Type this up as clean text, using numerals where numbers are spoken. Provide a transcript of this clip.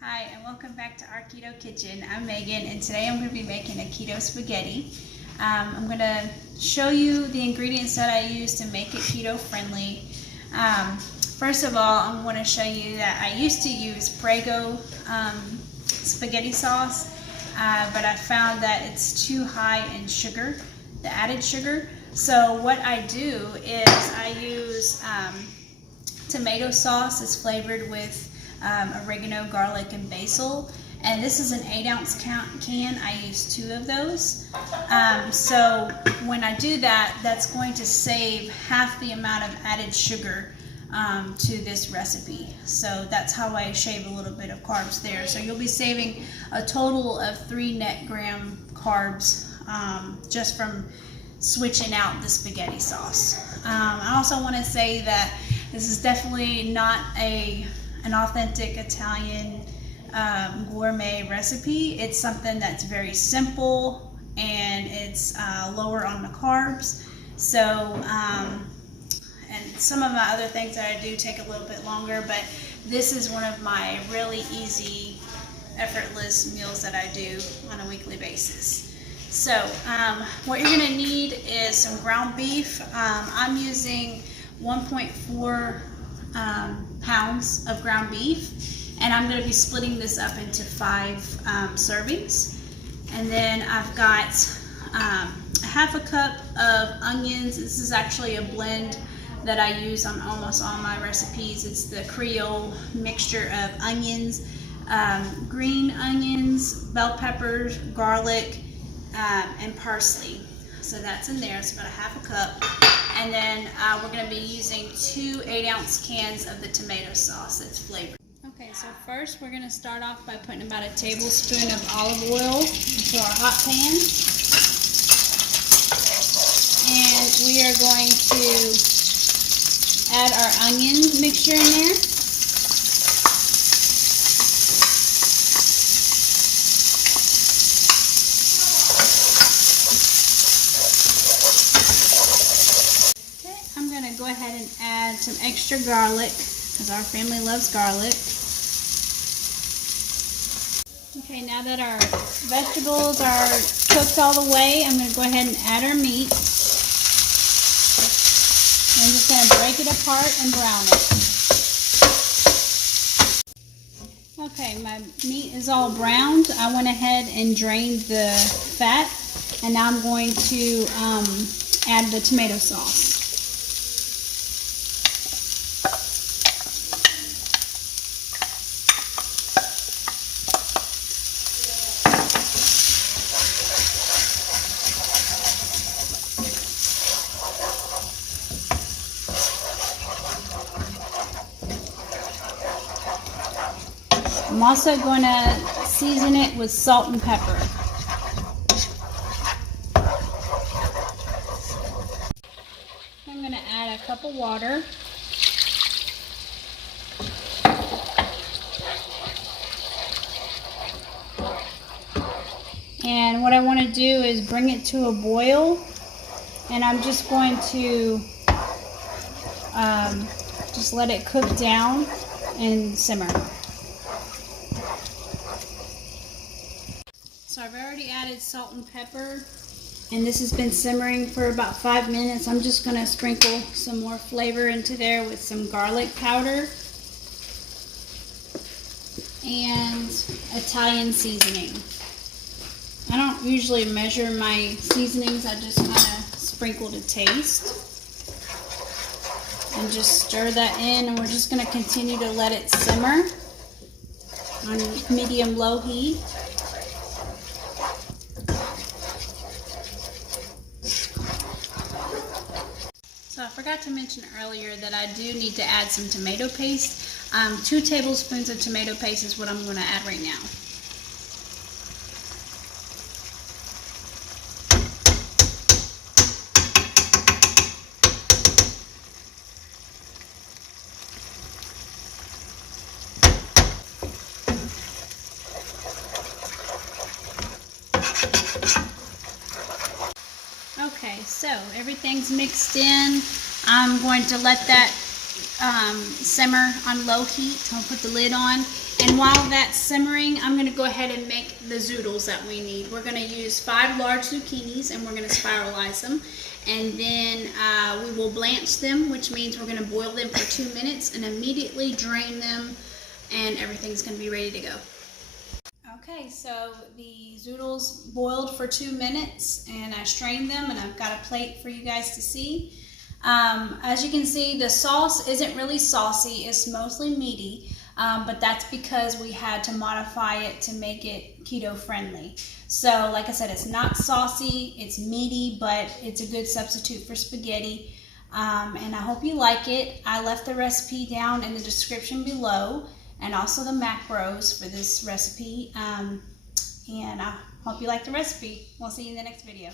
Hi, and welcome back to our Keto Kitchen. I'm Megan, and today I'm going to be making a keto spaghetti. I'm going to show you the ingredients that I use to make it keto friendly. First of all, I'm going to show you that I used to use Prego spaghetti sauce, but I found that it's too high in sugar, the added sugar. So what I do is I use tomato sauce. It's flavored with oregano, garlic, and basil. And this is an 8-ounce can. I use 2 of those. So when I do that, that's going to save half the amount of added sugar to this recipe. So that's how I shave a little bit of carbs there. So you'll be saving a total of 3 net gram carbs just from switching out the spaghetti sauce. I also want to say that this is definitely not an authentic Italian gourmet recipe. It's something that's very simple and it's lower on the carbs. So, and some of my other things that I do take a little bit longer, but this is one of my really easy, effortless meals that I do on a weekly basis. So, what you're going to need is some ground beef. I'm using 1.4 pounds of ground beef, and I'm going to be splitting this up into 5 servings. And then I've got half a cup of onions. This is actually a blend that I use on almost all my recipes. It's the Creole mixture of onions, green onions, bell peppers, garlic, and parsley. So that's in there. It's about a half a cup. And then we're going to be using 2 8-ounce cans of the tomato sauce that's flavored. Okay, so first we're going to start off by putting about a tablespoon of olive oil into our hot pan. And we are going to add our onion mixture in there. Go ahead and add some extra garlic because our family loves garlic. Okay, now that our vegetables are cooked all the way, I'm going to go ahead and add our meat. I'm just going to break it apart and brown it. Okay, my meat is all browned. I went ahead and drained the fat, and now I'm going to add the tomato sauce. I'm also going to season it with salt and pepper. I'm going to add a cup of water. And what I want to do is bring it to a boil. And I'm just going to just let it cook down and simmer. So I've already added salt and pepper, and this has been simmering for about 5 minutes. I'm just going to sprinkle some more flavor into there with some garlic powder and Italian seasoning. I don't usually measure my seasonings. I just kind of sprinkle to taste. And just stir that in, and we're just going to continue to let it simmer on medium-low heat. So I forgot to mention earlier that I do need to add some tomato paste. 2 tablespoons of tomato paste is what I'm going to add right now. Okay, so everything's mixed in. I'm going to let that simmer on low heat. I'll put the lid on. And while that's simmering, I'm going to go ahead and make the zoodles that we need. We're going to use 5 large zucchinis and we're going to spiralize them. And then we will blanch them, which means we're going to boil them for 2 minutes and immediately drain them, and everything's going to be ready to go. Okay, so the zoodles boiled for 2 minutes and I strained them, and I've got a plate for you guys to see. As you can see, the sauce isn't really saucy, it's mostly meaty, but that's because we had to modify it to make it keto friendly. So like I said, it's not saucy, it's meaty, but it's a good substitute for spaghetti. And I hope you like it. I left the recipe down in the description below, and also the macros for this recipe. And I hope you like the recipe. We'll see you in the next video.